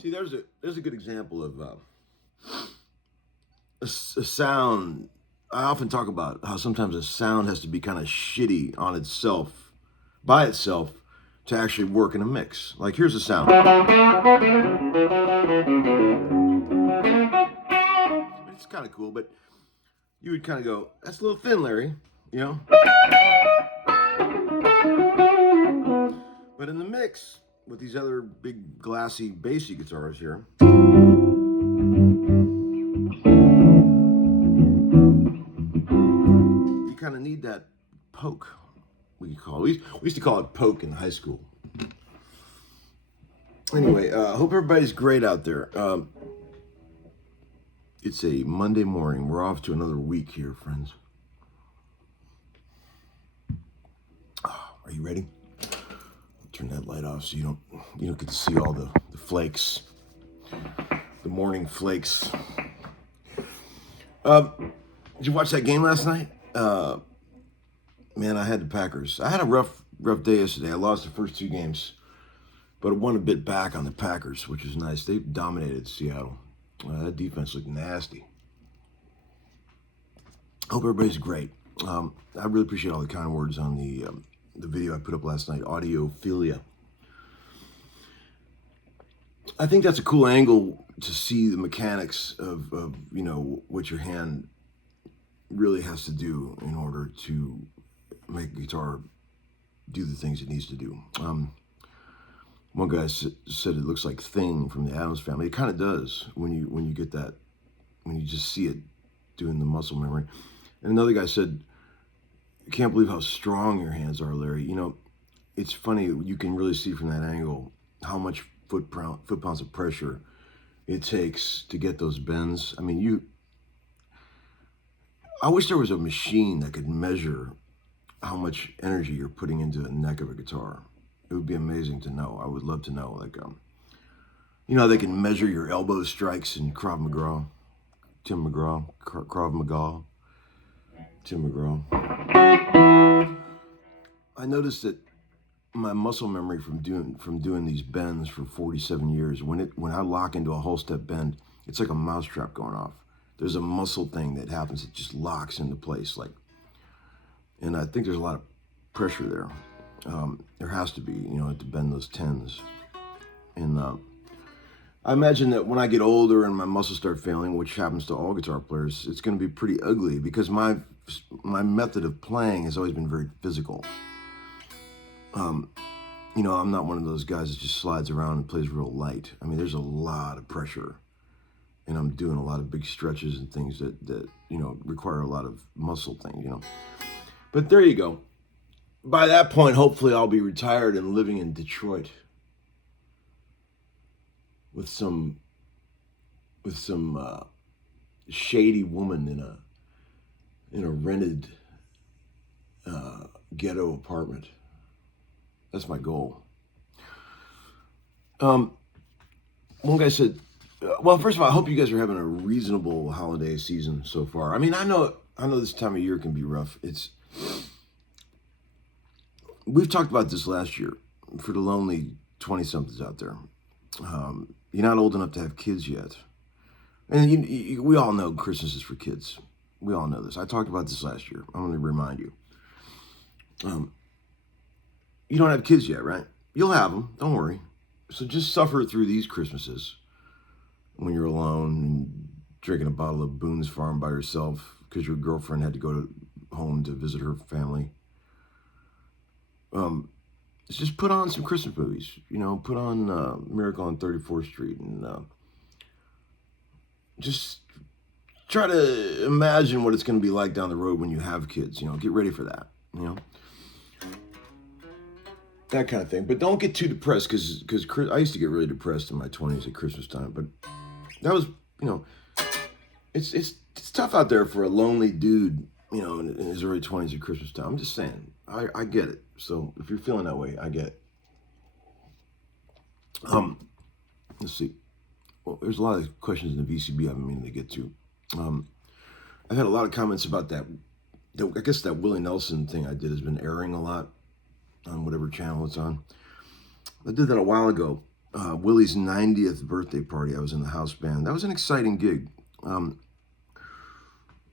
See, there's a good example of a sound. I often talk about how sometimes a sound has to be kind of shitty on itself, by itself, to actually work in a mix. Like here's a sound. It's kind of cool, but you would kind of go, "That's a little thin, Larry," you know. But in the mix with these other big glassy bassy guitars here, you kind of need that poke. We used to call it poke in high school. Anyway, hope everybody's great out there. It's a Monday morning. We're off to another week here, friends. Are you ready? Turn that light off so you don't get to see all the flakes, the morning flakes. Did you watch that game last night? Man, I had the Packers. I had a rough day yesterday. I lost the first two games, but I won a bit back on the Packers, which is nice. They dominated Seattle. That defense looked nasty. Hope everybody's great. I really appreciate all the kind words on the video I put up last night, Audiophilia. I think that's a cool angle to see the mechanics of what your hand really has to do in order to make a guitar do the things it needs to do. One guy said it looks like Thing from the Addams Family. It kind of does when you get that, when you just see it doing the muscle memory. And another guy said, "I can't believe how strong your hands are, Larry." You know, it's funny, you can really see from that angle how much foot-pounds of pressure it takes to get those bends. I mean, I wish there was a machine that could measure how much energy you're putting into the neck of a guitar. It would be amazing to know. I would love to know. Like, you know, how they can measure your elbow strikes in Krav Maga. Tim McGraw, Krav Maga, Tim McGraw. I noticed that my muscle memory from doing these bends for 47 years, when I lock into a whole step bend, it's like a mousetrap going off. There's a muscle thing that happens. It just locks into place, like, and I think there's a lot of pressure there. There has to be, you know, to bend those tens. And I imagine that when I get older and my muscles start failing, which happens to all guitar players, it's going to be pretty ugly because my method of playing has always been very physical. You know, I'm not one of those guys that just slides around and plays real light. I mean, there's a lot of pressure, and I'm doing a lot of big stretches and things that you know, require a lot of muscle things, you know. But there you go. By that point, hopefully I'll be retired and living in Detroit with some shady woman in a rented ghetto apartment. That's my goal. One guy said, well, first of all, I hope you guys are having a reasonable holiday season so far. I mean, I know this time of year can be rough. We've talked about this last year for the lonely 20-somethings out there. You're not old enough to have kids yet. And we all know Christmas is for kids. We all know this. I talked about this last year. I'm going to remind you. You don't have kids yet, right? You'll have them. Don't worry. So just suffer through these Christmases when you're alone and drinking a bottle of Boone's Farm by yourself because your girlfriend had to go home to visit her family. Just put on some Christmas movies. You know, put on Miracle on 34th Street and just try to imagine what it's going to be like down the road when you have kids. You know, get ready for that. You know, that kind of thing. But don't get too depressed because I used to get really depressed in my 20s at Christmas time. But that was, you know, it's tough out there for a lonely dude, you know, in his early 20s at Christmas time. I'm just saying, I get it. So if you're feeling that way, I get it. Let's see. Well, there's a lot of questions in the VCB I've been meaning to get to. I've had a lot of comments about that. I guess that Willie Nelson thing I did has been airing a lot on whatever channel it's on. I did that a while ago. Willie's 90th birthday party. I was in the house band. That was an exciting gig.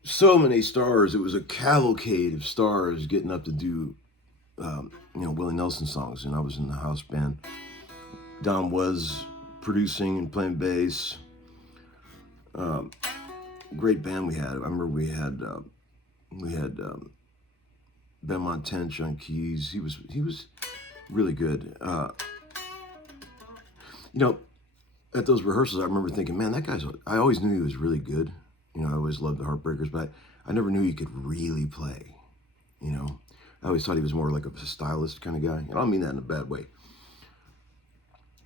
So many stars. It was a cavalcade of stars getting up to do, you know, Willie Nelson songs, and I was in the house band. Don was producing and playing bass. Great band we had. I remember we had Ben Montench on keys. He was really good. You know, at those rehearsals, I remember thinking, man, that guy's. I always knew he was really good. You know, I always loved the Heartbreakers, but I never knew he could really play. You know, I always thought he was more like a stylist kind of guy. And I don't mean that in a bad way.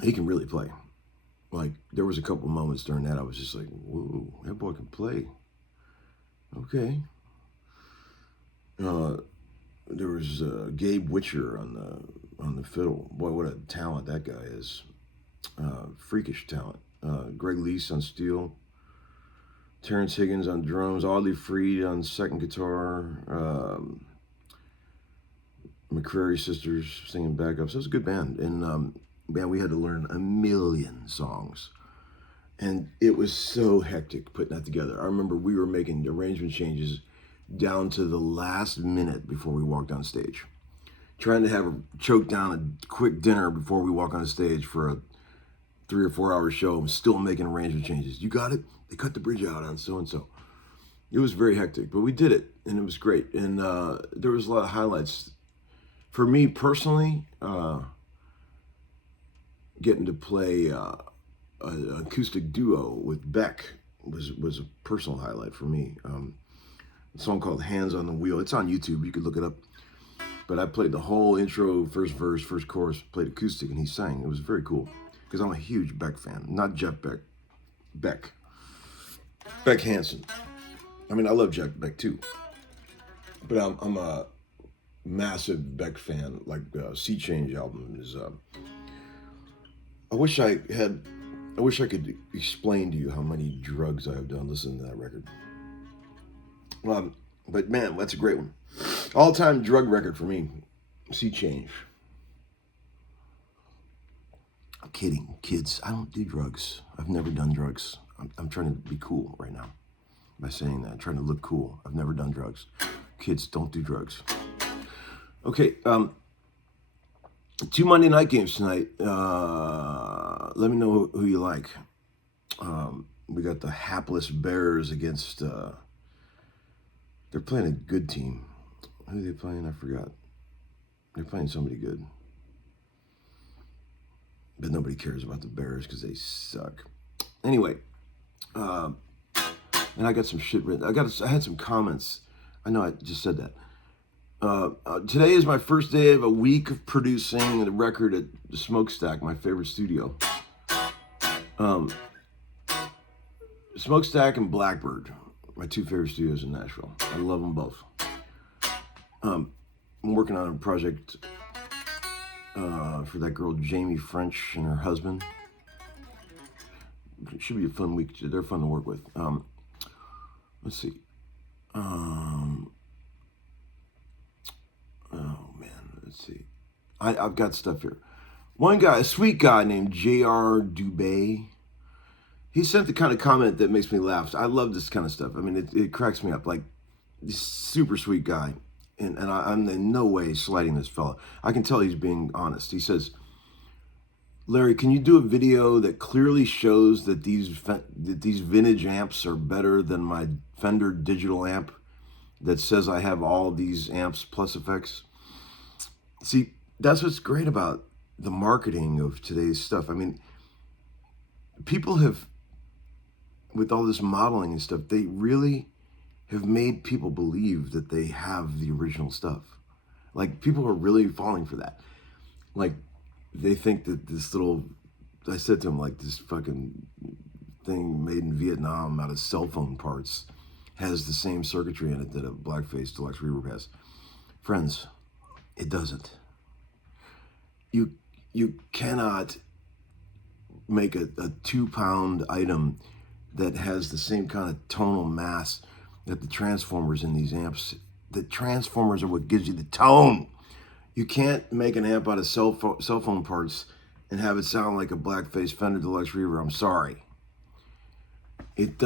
He can really play. Like, there was a couple moments during that I was just like, whoa, that boy can play. Okay. There was Gabe Witcher on the fiddle. Boy, what a talent that guy is. Freakish talent. Greg Lease on steel. Terrence Higgins on drums. Audley Freed on second guitar. McCrary sisters singing backups. It was a good band. And man, we had to learn a million songs. And it was so hectic putting that together. I remember we were making arrangement changes down to the last minute before we walked on stage. Trying to choke down a quick dinner before we walk on stage for a 3 or 4 hour show and still making arrangement changes. You got it? They cut the bridge out on so-and-so. It was very hectic, but we did it, and it was great. And there was a lot of highlights for me personally. Getting to play an acoustic duo with Beck was a personal highlight for me. A song called "Hands on the Wheel." It's on YouTube. You could look it up. But I played the whole intro, first verse, first chorus, played acoustic, and he sang. It was very cool because I'm a huge Beck fan. Not Jeff Beck, Beck Hansen. I mean, I love Jeff Beck too, but I'm a massive Beck fan. Like Sea Change album is. I wish I could explain to you how many drugs I have done listening to that record. But man, that's a great one. All-time drug record for me. Sea Change. I'm kidding, kids. I don't do drugs. I've never done drugs. I'm trying to be cool right now by saying that. I'm trying to look cool. I've never done drugs. Kids, don't do drugs. Okay, 2 Monday night games tonight. Let me know who you like. We got the hapless Bears against... they're playing a good team. Who are they playing? I forgot. They're playing somebody good. But nobody cares about the Bears because they suck. Anyway, and I got some shit written. I had some comments. I know I just said that. Today is my first day of a week of producing a record at the Smokestack, my favorite studio. Smokestack and Blackbird, my two favorite studios in Nashville. I love them both. I'm working on a project for that girl Jamie French and her husband. It should be a fun week. They're fun to work with. Let's see. Oh man, let's see. I've got stuff here. One guy, a sweet guy named J.R. Dubé. He sent the kind of comment that makes me laugh. I love this kind of stuff. I mean, it cracks me up. Like, super sweet guy. And I'm in no way slighting this fella. I can tell he's being honest. He says, Larry, can you do a video that clearly shows that these vintage amps are better than my Fender digital amp that says I have all these amps plus effects? See, that's what's great about the marketing of today's stuff. I mean, people have, with all this modeling and stuff, they really have made people believe that they have the original stuff. Like, people are really falling for that. Like, they think that this little, I said to him, like, this fucking thing made in Vietnam out of cell phone parts has the same circuitry in it that a Blackface Deluxe Reverb has. Friends, it doesn't. You cannot make a 2-pound item that has the same kind of tonal mass that the transformers in these amps. The transformers are what gives you the tone. You can't make an amp out of cell phone parts and have it sound like a Blackface Fender Deluxe Reverb. I'm sorry. It's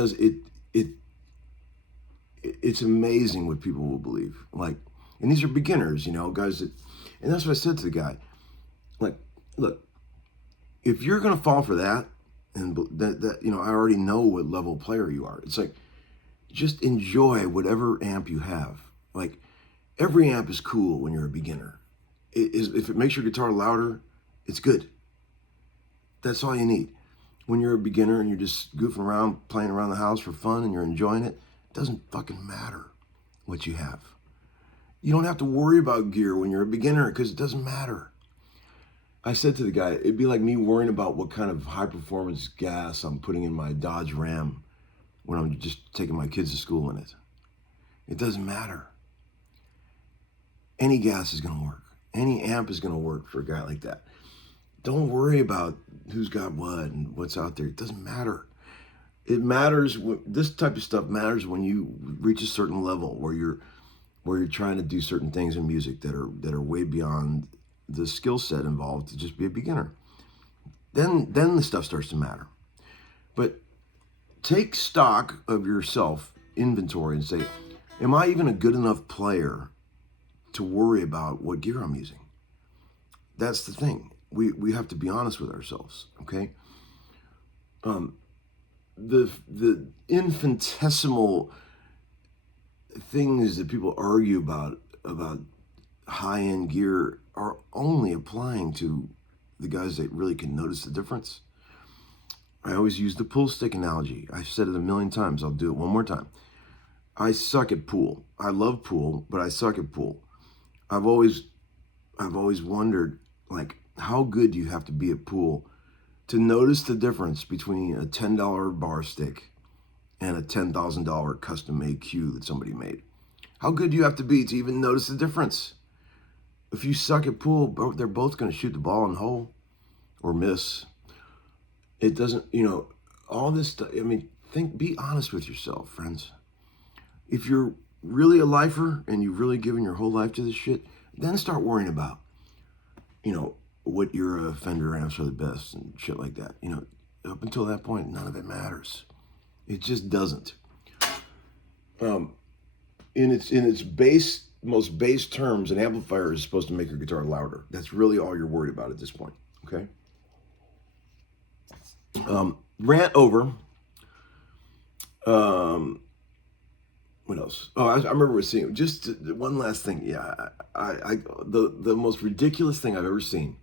amazing what people will believe. Like, and these are beginners, you know, guys that, and that's what I said to the guy. Like, look, if you're gonna fall for that, and that you know, I already know what level player you are. It's like, just enjoy whatever amp you have. Like, every amp is cool when you're a beginner. If it makes your guitar louder, it's good. That's all you need. When you're a beginner and you're just goofing around, playing around the house for fun and you're enjoying it, it doesn't fucking matter what you have. You don't have to worry about gear when you're a beginner because it doesn't matter. I said to the guy, it'd be like me worrying about what kind of high performance gas I'm putting in my Dodge Ram when I'm just taking my kids to school in it. It doesn't matter. Any gas is going to work. Any amp is going to work for a guy like that. Don't worry about who's got what and what's out there. It doesn't matter. It matters. This type of stuff matters when you reach a certain level where you're trying to do certain things in music that are way beyond the skill set involved to just be a beginner. Then the stuff starts to matter. But take stock of yourself, inventory, and say, am I even a good enough player to worry about what gear I'm using? That's the thing. We have to be honest with ourselves, okay? The infinitesimal things that people argue about high-end gear are only applying to the guys that really can notice the difference. I always use the pool stick analogy. I've said it a million times. I'll do it one more time. I suck at pool. I love pool, but I suck at pool. I've always wondered, like, how good do you have to be at pool to notice the difference between a $10 bar stick and a $10,000 custom-made cue that somebody made? How good do you have to be to even notice the difference? If you suck at pool, they're both going to shoot the ball in the hole or miss. It doesn't, all this stuff. I mean, be honest with yourself, friends. If you're really a lifer and you've really given your whole life to this shit, then start worrying about, what your Fender amps are the best and shit like that. Up until that point, none of it matters. It just doesn't. In its most base terms, an amplifier is supposed to make your guitar louder. That's really all you're worried about at this point. Okay. Rant over. What else? Oh, I remember seeing just one last thing. Yeah, the most ridiculous thing I've ever seen.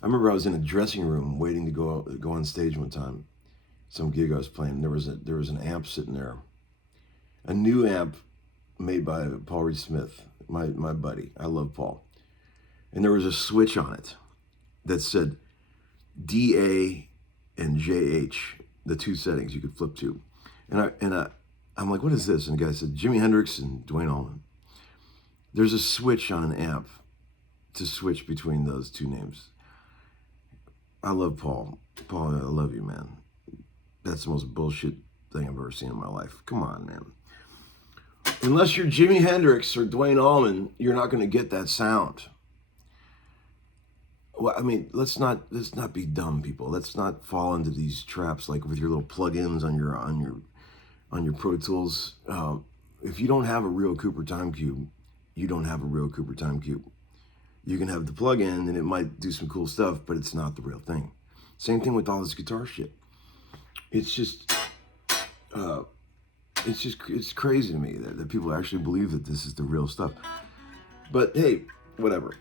I remember I was in a dressing room waiting to go on stage one time. Some gig I was playing. There was an amp sitting there, a new amp made by Paul Reed Smith, my buddy. I love Paul, and there was a switch on it that said DA and JH, the two settings you could flip to, and I'm like, what is this? And the guy said, Jimi Hendrix and Duane Allman. There's a switch on an amp to switch between those two names. I love Paul. Paul, I love you, man. That's the most bullshit thing I've ever seen in my life. Come on, man. Unless you're Jimi Hendrix or Duane Allman, you're not going to get that sound. Well, I mean, let's not be dumb, people. Let's not fall into these traps like with your little plugins on your Pro Tools. If you don't have a real Cooper Time Cube, you don't have a real Cooper Time Cube. You can have the plug-in and it might do some cool stuff, but it's not the real thing. Same thing with all this guitar shit. It's crazy to me that people actually believe that this is the real stuff. But hey, whatever.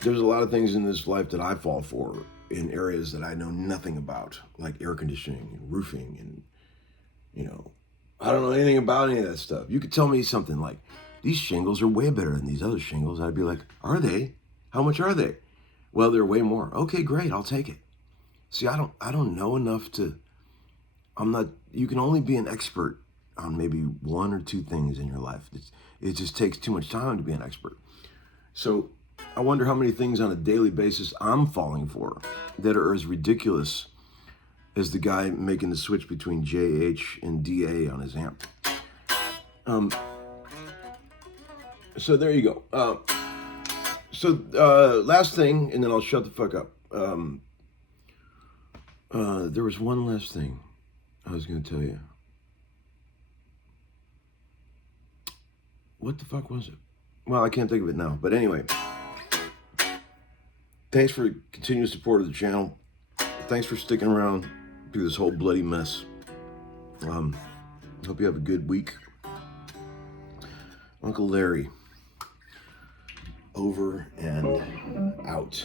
There's a lot of things in this life that I fall for in areas that I know nothing about, like air conditioning and roofing and, I don't know anything about any of that stuff. You could tell me something like, these shingles are way better than these other shingles. I'd be like, are they? How much are they? Well, they're way more. Okay, great. I'll take it. See, I don't know enough to, you can only be an expert on maybe one or two things in your life. It just takes too much time to be an expert. So I wonder how many things on a daily basis I'm falling for that are as ridiculous as the guy making the switch between JH and DA on his amp. So there you go. Last thing, and then I'll shut the fuck up. There was one last thing I was going to tell you. What the fuck was it? Well, I can't think of it now. But anyway, thanks for continued support of the channel. Thanks for sticking around through this whole bloody mess. Hope you have a good week. Uncle Larry, over and out.